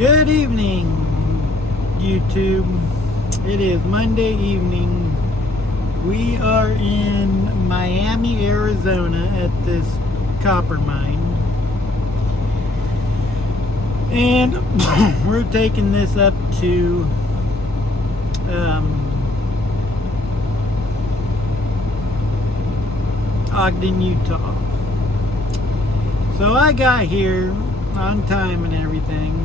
Good evening, YouTube. It is Monday evening. We are in Miami, Arizona at this copper mine. And we're taking this up to Ogden, Utah. So I got here on time and everything,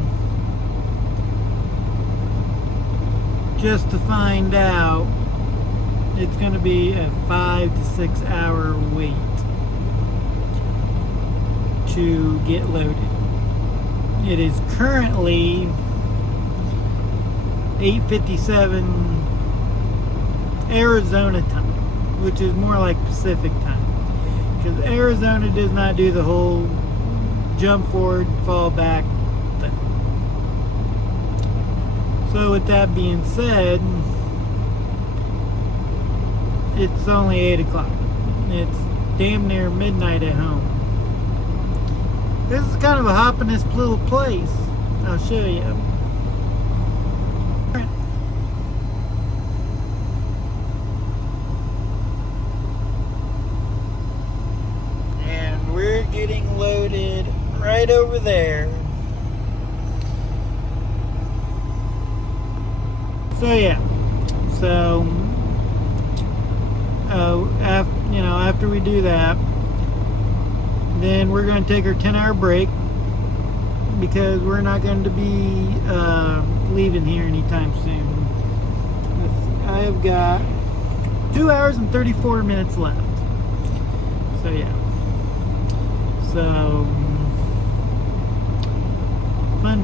just to find out it's going to be a 5 to 6 hour wait to get loaded. It is currently 8:57 Arizona time, which is more like Pacific time, because Arizona does not do the whole jump forward, fall back thing. So with that being said, it's only 8 o'clock. It's damn near midnight at home. This is kind of a hoppin'est little place. I'll show you. And we're getting loaded right over there. So yeah, after we do that, then we're going to take our 10-hour break, because we're not going to be leaving here anytime soon. I have got 2 hours and 34 minutes left. So yeah, so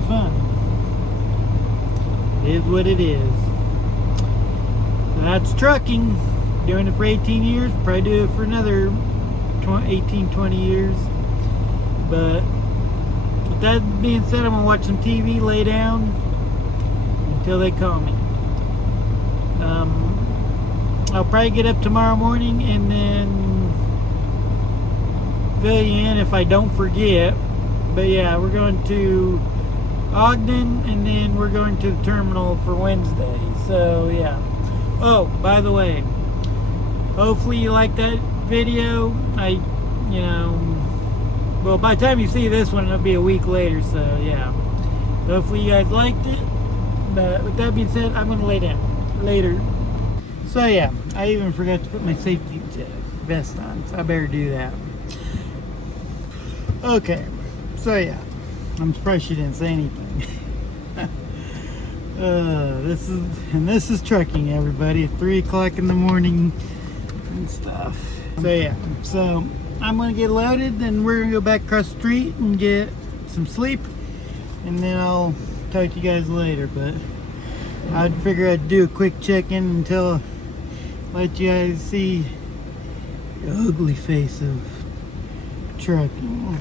fun. It is what it is. That's trucking. Doing it for 18 years, probably do it for another 18-20 years. But with that being said, I'm gonna watch some TV, lay down until they call me. I'll probably get up tomorrow morning and then fill you in if I don't forget. But yeah, we're going to Ogden, and then we're going to the terminal for Wednesday. So yeah. Oh, by the way, hopefully you like that video. Well, by the time you see this one, it'll be a week later, so yeah. Hopefully you guys liked it. But with that being said, I'm gonna lay down later. So yeah, I even forgot to put my safety vest on, so I better do that. Okay, so yeah, I'm surprised she didn't say anything. This is trucking, everybody, at 3 o'clock in the morning and stuff. So yeah, so I'm gonna get loaded, then we're gonna go back across the street and get some sleep, and then I'll talk to you guys later. But I'd figure I'd do a quick check-in until let you guys see the ugly face of trucking.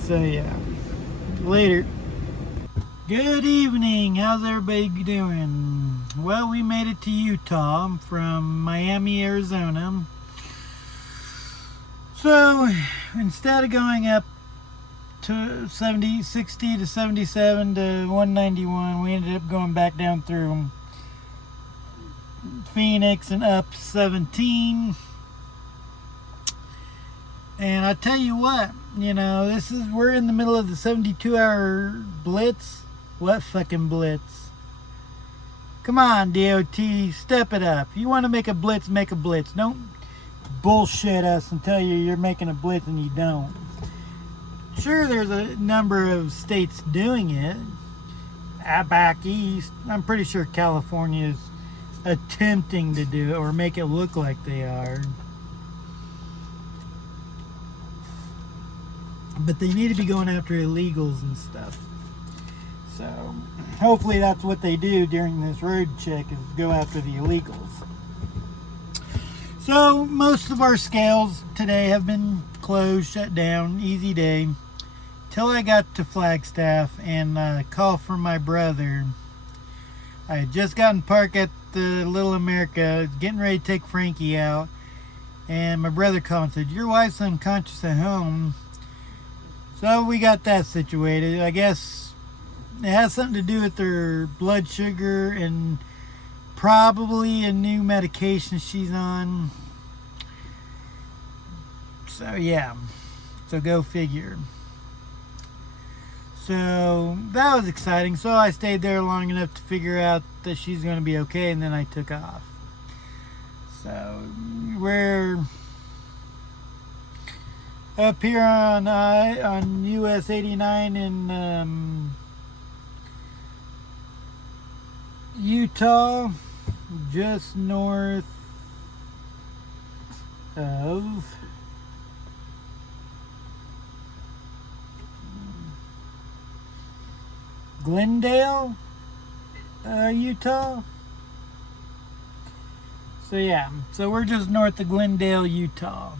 So yeah, later. Good evening. How's everybody doing? Well, we made it to Utah from Miami, Arizona. So instead of going up to 60 to 77 to 191, we ended up going back down through Phoenix and up 17. And I tell you what, we're in the middle of the 72-hour blitz. What fucking blitz? Come on, DOT, step it up. You want to make a blitz, make a blitz. Don't bullshit us and tell you're making a blitz and you don't. Sure, there's a number of states doing it. Back east, I'm pretty sure California is attempting to do it or make it look like they are. But they need to be going after illegals and stuff. So hopefully that's what they do during this road check, is go after the illegals. So most of our scales today have been closed, shut down, easy day, till I got to Flagstaff and a call from my brother. I had just gotten parked at the Little America, getting ready to take Frankie out, and my brother called and said, "Your wife's unconscious at home. So we got that situated. I guess it has something to do with her blood sugar and probably a new medication she's on. So yeah, so go figure. So that was exciting. So I stayed there long enough to figure out that she's going to be okay, and then I took off. So we're up here on US 89 in Utah, just north of Glendale, Utah. So yeah, so we're just north of Glendale, Utah,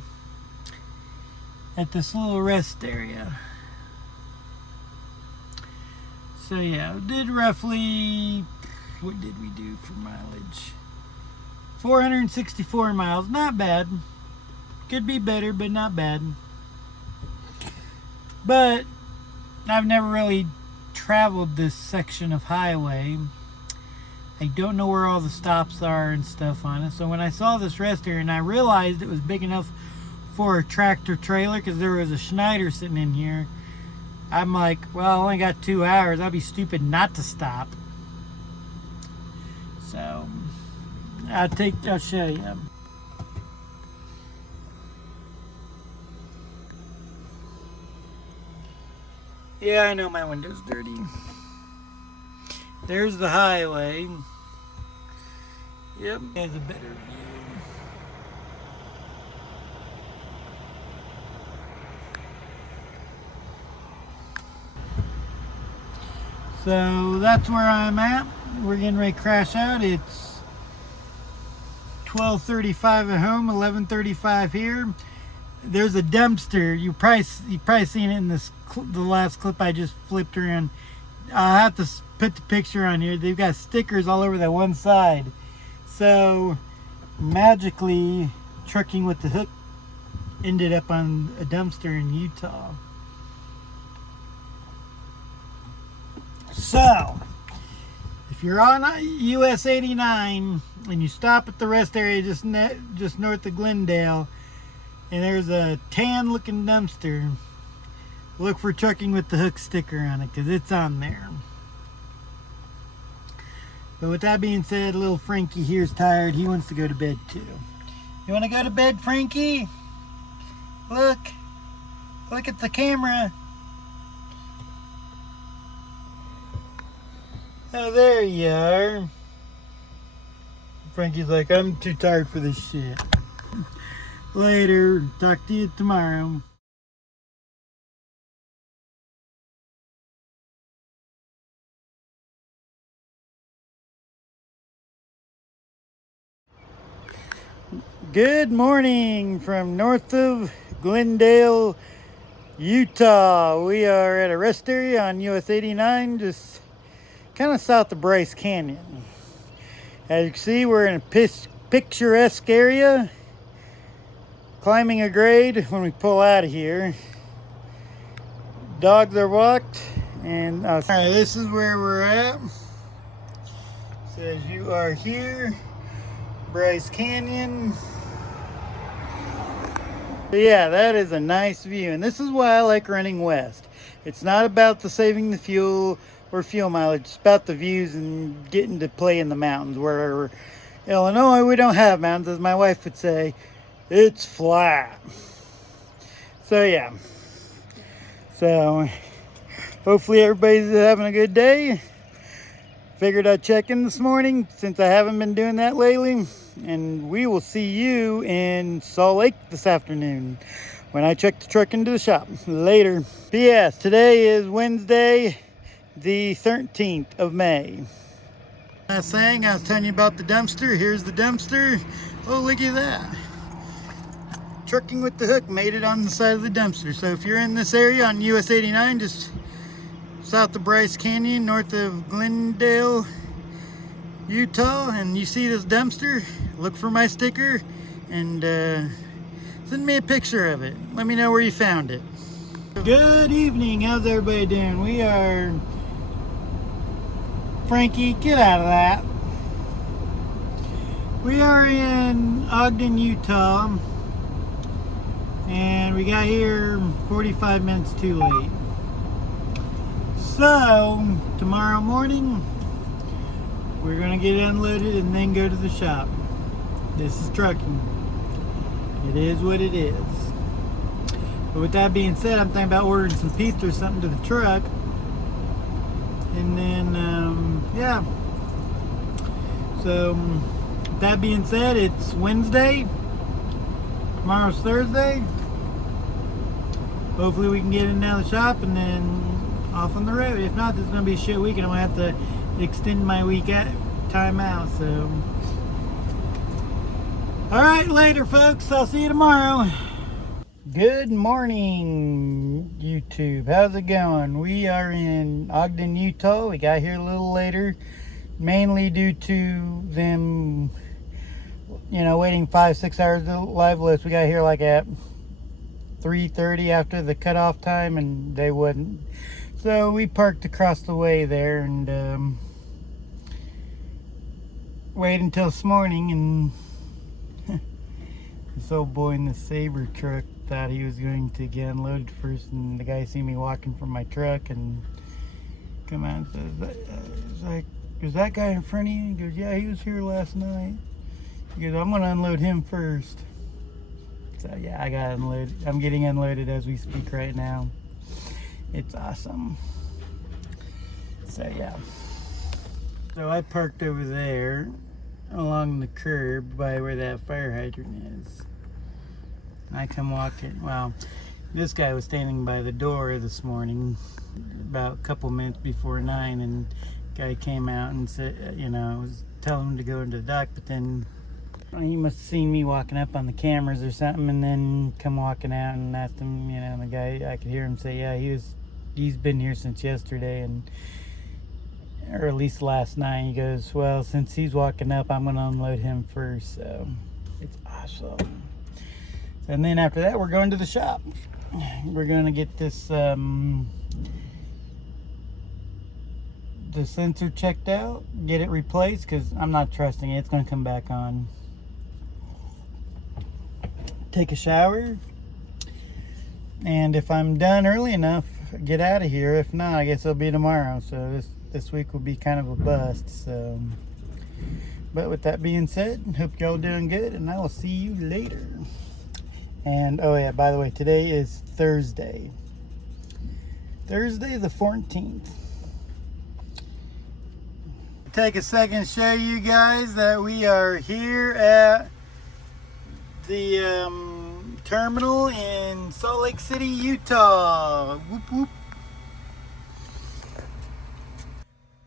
at this little rest area. So yeah, did roughly, what did we do for mileage? 464 miles, not bad. Could be better, but not bad. But I've never really traveled this section of highway. I don't know where all the stops are and stuff on it. So when I saw this rest area and I realized it was big enough for a tractor trailer, because there was a Schneider sitting in here, I'm like, well, I only got 2 hours. I'd be stupid not to stop. So I'll show you. Yeah, I know my window's dirty. There's the highway. Yep, there's a better view. So that's where I'm at. We're getting ready to crash out. It's 12:35 at home, 11:35 here. There's a dumpster. You probably seen it in the last clip I just flipped around. I'll have to put the picture on here. They've got stickers all over that one side. So magically, trucking with the hook ended up on a dumpster in Utah. So if you're on US 89 and you stop at the rest area just north of Glendale, and there's a tan looking dumpster, look for trucking with the hook sticker on it, because it's on there. But with that being said, little Frankie here's tired. He wants to go to bed too. You want to go to bed, Frankie? Look at the camera. Oh, there you are. Frankie's like, I'm too tired for this shit. Later. Talk to you tomorrow. Good morning from north of Glendale, Utah. We are at a rest area on US 89, just kind of south of Bryce Canyon. As you can see, we're in a picturesque area, climbing a grade when we pull out of here. Dogs are walked, and all right, this is where we're at. Says you are here, Bryce Canyon. So yeah, that is a nice view, and this is why I like running west. It's not about the saving the fuel or fuel mileage. It's about the views and getting to play in the mountains. Where Illinois, we don't have mountains, as my wife would say. It's flat. So yeah. So hopefully everybody's having a good day. Figured I'd check in this morning since I haven't been doing that lately. And we will see you in Salt Lake this afternoon when I check the truck into the shop. Later. P.S. Today is Wednesday, the 13th of May. I was telling you about the dumpster. Here's the dumpster. Oh, look at that. Trucking with the hook made it on the side of the dumpster. So if you're in this area on US 89, just south of Bryce Canyon, north of Glendale, Utah, and you see this dumpster, look for my sticker and send me a picture of it. Let me know where you found it. Good evening. How's everybody doing? We are... Frankie, get out of that. We are in Ogden, Utah. And we got here 45 minutes too late. So, tomorrow morning, we're going to get unloaded and then go to the shop. This is trucking. It is what it is. But with that being said, I'm thinking about ordering some pizza or something to the truck. And then, yeah. So, with that being said, it's Wednesday. Tomorrow's Thursday. Hopefully we can get in and out of the shop and then off on the road. If not, this is going to be a shit week and I'm going to have to extend my week time out. So, alright, later folks. I'll see you tomorrow. Good morning, YouTube. How's it going? We are in Ogden, Utah. We got here a little later, mainly due to them, waiting 5-6 hours to live list. We got here like at 3:30 after the cutoff time, and they wouldn't. So we parked across the way there and waited until this morning, and this old boy in the Sabre truck thought he was going to get unloaded first, and the guy seen me walking from my truck and come out and says, "Is that guy in front of you?" He goes, "Yeah, he was here last night." He goes, "I'm gonna unload him first." So yeah, I got unloaded. I'm getting unloaded as we speak right now. It's awesome. So yeah. So I parked over there along the curb by where that fire hydrant is. I come walking, well, this guy was standing by the door this morning about a couple minutes before 9, and guy came out and said, was telling him to go into the dock, but then he must have seen me walking up on the cameras or something, and then come walking out and asked him, the guy, I could hear him say, yeah, he's been here since yesterday, or at least last night. He goes, well, since he's walking up, I'm gonna unload him first. So it's awesome. And then after that, we're going to the shop. We're gonna get this the sensor checked out, get it replaced, because I'm not trusting it. It's gonna come back on. Take a shower, and if I'm done early enough, get out of here. If not, I guess it'll be tomorrow. So this week will be kind of a bust. So, but with that being said, hope y'all doing good, and I will see you later. And oh yeah, by the way, today is Thursday the 14th. Take a second to show you guys that we are here at the terminal in Salt Lake City, Utah. Whoop whoop.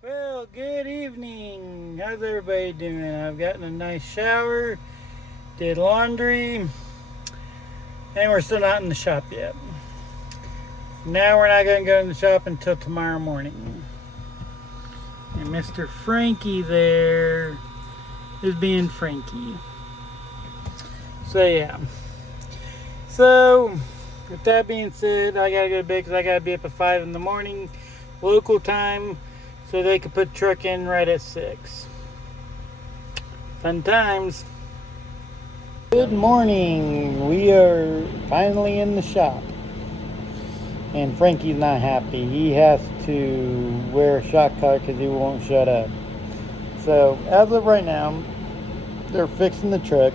Well, good evening. How's everybody doing? I've gotten a nice shower, did laundry, and we're still not in the shop yet. Now we're not going to go in the shop until tomorrow morning. And Mr. Frankie there is being Frankie. So yeah. So with that being said, I gotta go to bed because I gotta be up at 5 in the morning local time, so they could put the truck in right at 6. Fun times. Good morning. We are finally in the shop, and Frankie's not happy. He has to wear a shock collar because he won't shut up. So as of right now, they're fixing the truck.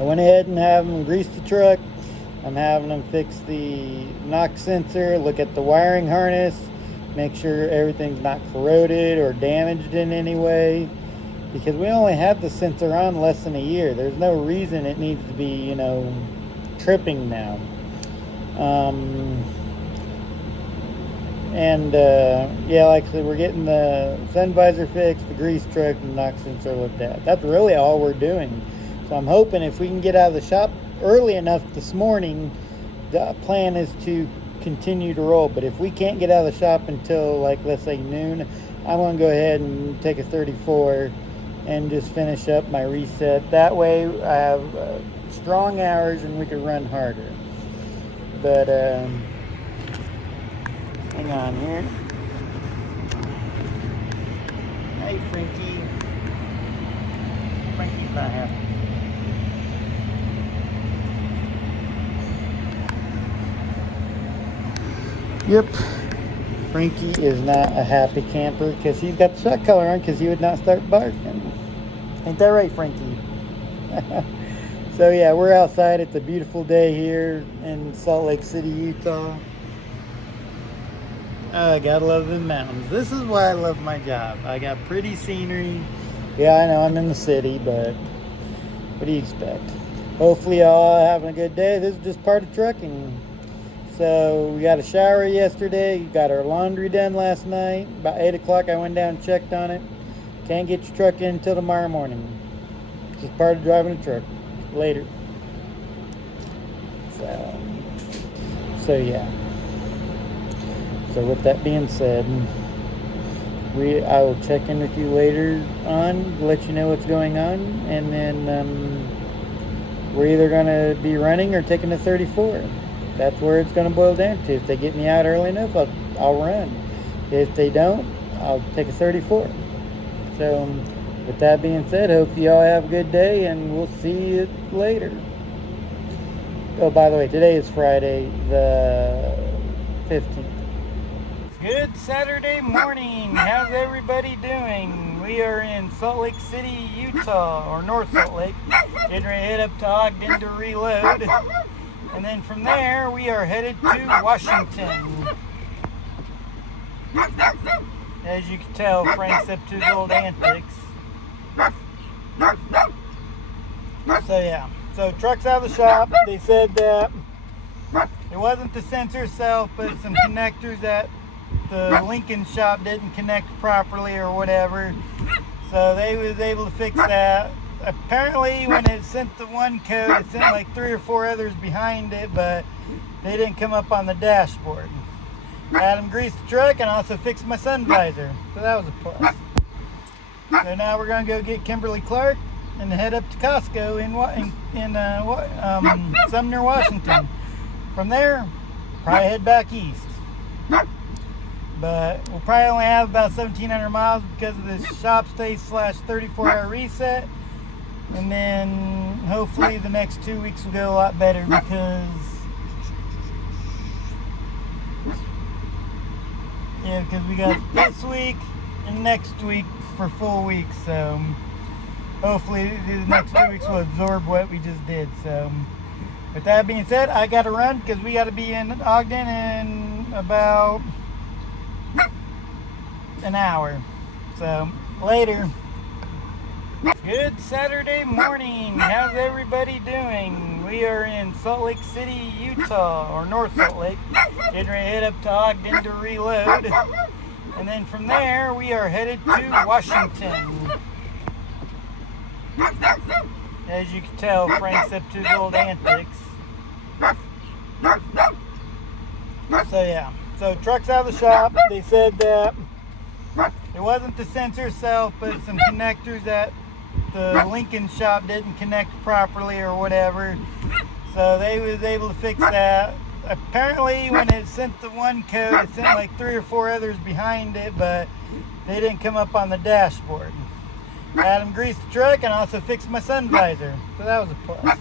I went ahead and have them grease the truck. I'm having them fix the knock sensor, look at the wiring harness, make sure everything's not corroded or damaged in any way, because we only had the sensor on less than a year. There's no reason it needs to be, tripping now. Yeah, like I said, we're getting the sun visor fixed, the grease truck, and the knock sensor looked at. That's really all we're doing. So I'm hoping if we can get out of the shop early enough this morning, the plan is to continue to roll. But if we can't get out of the shop until, like, let's say noon, I'm going to go ahead and take a 34 and just finish up my reset. That way I have strong hours and we can run harder. But Hang on here. Hey, Frankie. Frankie's not happy. Yep. Frankie is not a happy camper because he's got the shot collar on because he would not start barking. Ain't that right, Frankie? So yeah, we're outside. It's a beautiful day here in Salt Lake City, Utah. I gotta love the mountains. This is why I love my job. I got pretty scenery. Yeah, I know I'm in the city, but what do you expect? Hopefully y'all having a good day. This is just part of trucking. So we got a shower yesterday. Got our laundry done last night. About 8 o'clock I went down and checked on it. Can't get your truck in until tomorrow morning. Just part of driving a truck. Later. So yeah. So with that being said, I will check in with you later on, let you know what's going on, and then we're either going to be running or taking the 34. That's where it's going to boil down to. If they get me out early enough, I'll run. If they don't, I'll take a 34. So with that being said, hope you all have a good day, and we'll see you later. Oh, by the way, today is Friday the 15th. Good Saturday morning. How's everybody doing? We are in Salt Lake City, Utah, or North Salt Lake. Getting ready to head up to Ogden to reload. And then from there, we are headed to Washington. As you can tell, Frank's up to his old antics. So yeah, so truck's out of the shop. They said that it wasn't the sensor itself, but some connectors that the Lincoln shop didn't connect properly or whatever. So they was able to fix that. Apparently when it sent the one code, it sent like 3 or 4 others behind it, but they didn't come up on the dashboard. I had them grease the truck and also fix my sun visor, so that was a plus. So now we're going to go get Kimberly Clark and head up to Costco in Sumner, Washington. From there, probably head back east. But we'll probably only have about 1,700 miles because of this shop stay / 34-hour reset. And then hopefully the next 2 weeks will go a lot better because we got this week and next week for full weeks. So hopefully the next 2 weeks will absorb what we just did. So with that being said, I got to run because we got to be in Ogden in about an hour. So later. Good Saturday morning. How's everybody doing? We are in Salt Lake City, Utah, or North Salt Lake. Getting ready to head up to Ogden to reload. And then from there, we are headed to Washington. As you can tell, Frank's up to his old antics. So yeah, so truck's out of the shop. They said that it wasn't the sensor itself, but some connectors that the Lincoln shop didn't connect properly or whatever. So they was able to fix that. Apparently when it sent the one code, it sent like 3 or 4 others behind it, but they didn't come up on the dashboard. I had them grease the truck and also fix my sun visor, so that was a plus.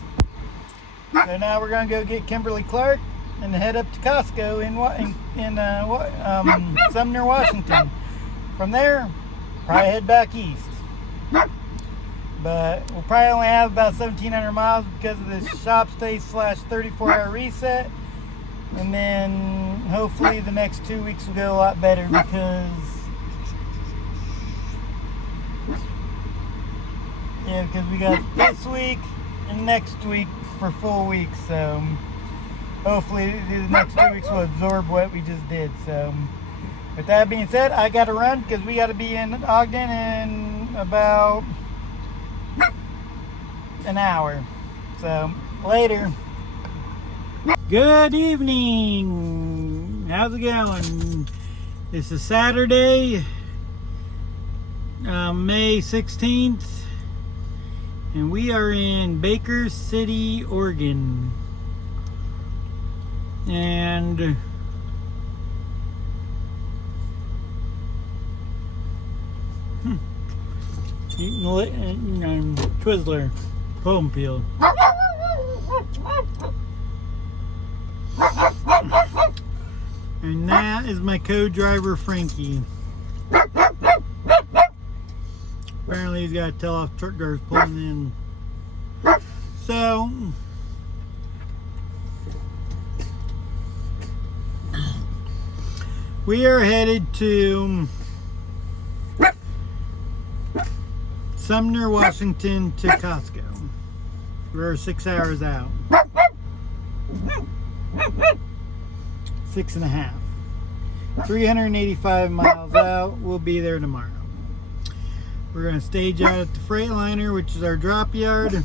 So now we're going to go get Kimberly Clark and head up to Costco in Sumner, Washington. From there, probably head back east. But we'll probably only have about 1,700 miles because of this shop stay / 34-hour reset. And then hopefully the next 2 weeks will go a lot better because we got this week and next week for full weeks. So hopefully the next 2 weeks will absorb what we just did. So with that being said, I got to run because we got to be in Ogden in about an hour. So later. Good evening. How's it going? This is Saturday, May 16th, and we are in Baker City, Oregon. And Twizzler home field. And that is my co-driver, Frankie. Apparently he's got to tell off truck drivers pulling in. So, we are headed to Sumner, Washington to Costco. We're 6 hours out. 6.5. 385 miles out. We'll be there tomorrow. We're going to stage out at the Freightliner, which is our drop yard,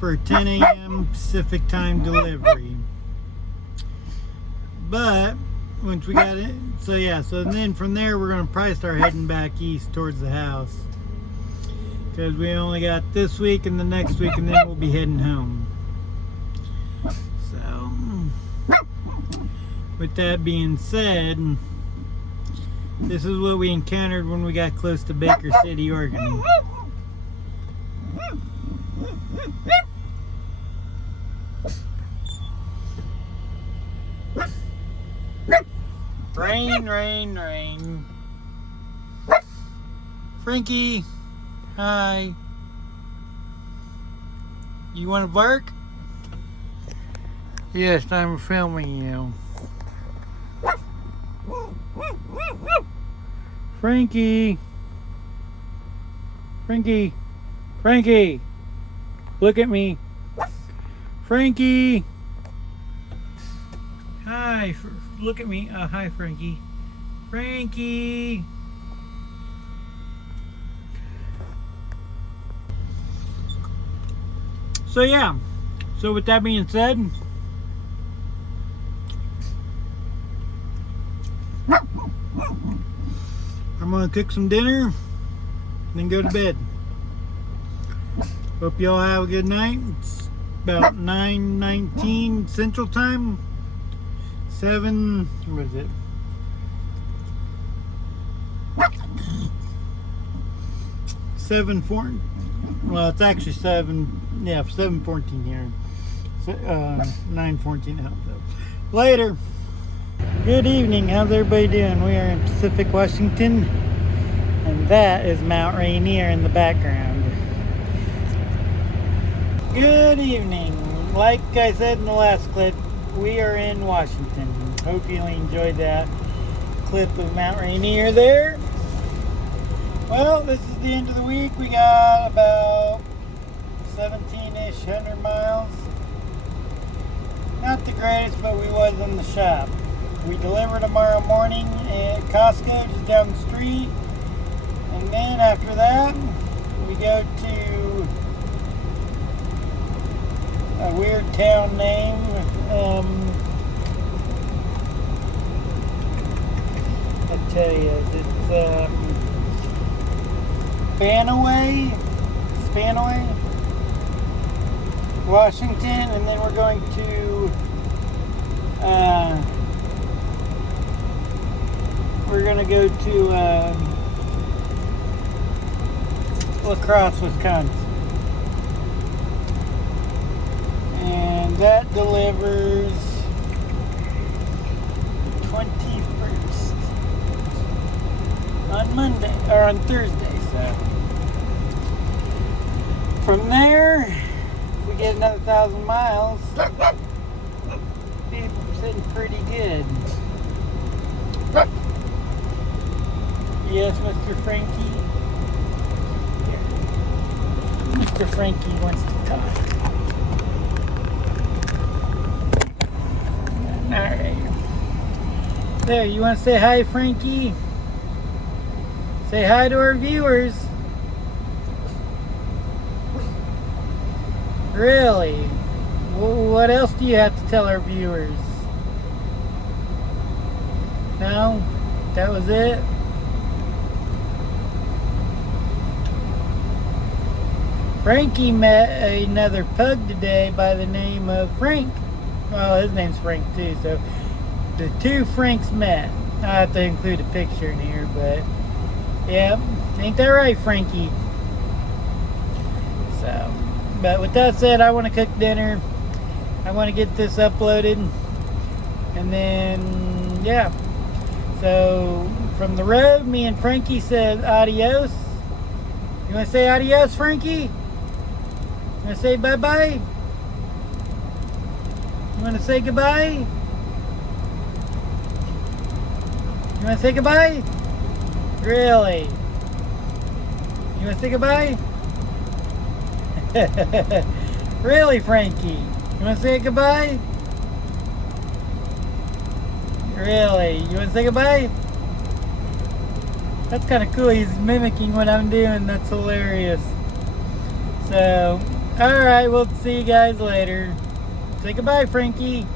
for a 10 a.m. Pacific time delivery. But once we got it, so then from there we're going to probably start heading back east towards the house, because we only got this week and the next week, and then we'll be heading home. So with that being said, this is what we encountered when we got close to Baker City, Oregon. Rain, rain, rain. Frankie, hi. You want to bark? Yes, I'm filming you. Frankie. Frankie. Frankie. Look at me. Frankie. Hi. Look at me. Hi, Frankie. Frankie. So yeah. So with that being said, I'm gonna cook some dinner and then go to bed. Hope y'all have a good night. It's about 9:19 Central Time. 7, what is it? 7:14. Well, it's actually 7:14 here. 9:14 out though. Later. Good evening. How's everybody doing? We are in Pacific, Washington, and that is Mount Rainier in the background. Good evening. Like I said in the last clip, we are in Washington. Hope you enjoyed that clip of Mount Rainier there. Well, this is the end of the week. We got about 17-ish hundred miles. Not the greatest, but we was in the shop. We deliver tomorrow morning at Costco, just down the street. And then after that, we go to a weird town name. I tell you, it's Spanaway, Washington, and then we're going to go to La Crosse, Wisconsin, and that delivers 21st on Monday or on Thursday. So from there, if we get another 1,000 miles, we're sitting pretty good. Yes, Mr. Frankie. Mr. Frankie wants to talk. Alright. There, you want to say hi, Frankie? Say hi to our viewers. Really? What else do you have to tell our viewers? No? That was it? Frankie met another pug today by the name of Frank. Well, his name's Frank too, so the two Franks met. I have to include a picture in here, but yeah, ain't that right, Frankie? So, but with that said, I want to cook dinner. I want to get this uploaded. And then, yeah. So, from the road, me and Frankie said adios. You want to say adios, Frankie? You want to say bye-bye? You want to say goodbye? You want to say goodbye? Really? You want to say goodbye? Really, Frankie? You want to say goodbye? Really? You want to say goodbye? That's kind of cool. He's mimicking what I'm doing. That's hilarious. So, alright, we'll see you guys later. Say goodbye, Frankie.